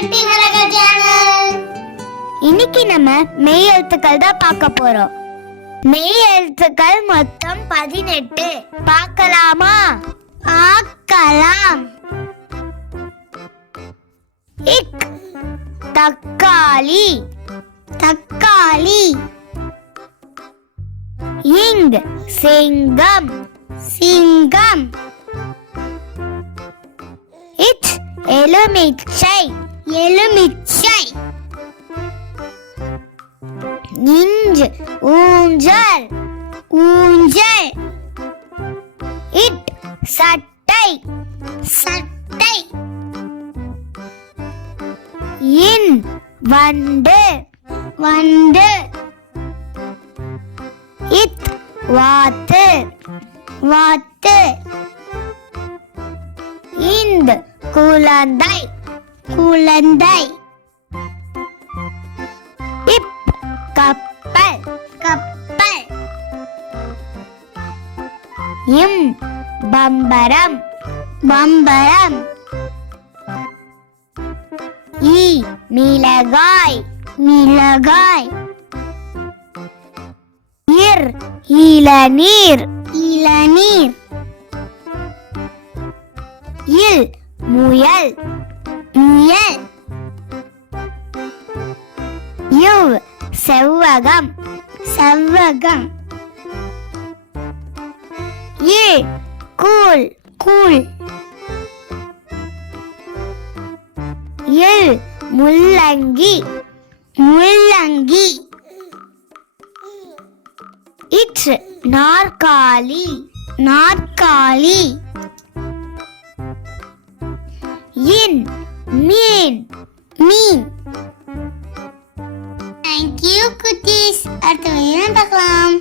குட்டி மிளகா சேனல். இன்னைக்கு நம்ம மெய் எழுத்துக்கள் தான் பார்க்க போறோம். மெய் எழுத்துக்கள் மொத்தம் 18. பார்க்கலாமா? பார்க்கலாம். இக் தக்காளி தக்காளி. இங் சிங்கம் சிங்கம். இச் எலுமிச்சை எலுமிச்சை. இஞ்ச் ஊஞ்சல் ஊஞ்சல். இட் சட்டை சட்டை. இன் வண்டு வண்டு. இத் வாத்து வாத்து. இந்த் குழந்தை குழந்தை. இப் கப்பல் கப்பல். இம் பம்பரம் பம்பரம். இ மிளகாய் மிளகாய். இர் இளநீர் இளநீர். இல் முயல் முயல். இவ் செவ்வகம் செவ்வகம். இல் கூழ் கூழ். இல் முள்ளங்கி முள்ளங்கி. இட் நாற்காலி நாற்காலி. இன் மீன் மீன். Thank you குட்டீஸ். அடுத்த வீடியோல பார்க்கலாம்.